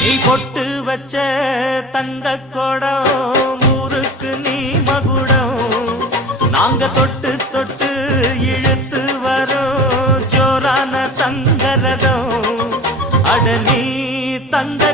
நீ பொட்டு வச்ச தங்க கொடம் ஊருக்கு நீ மகுடம் நாங்க தொட்டு தொட்டு இழுத்து வரோம் ஜோரான தங்கரதம் அட நீ தங்க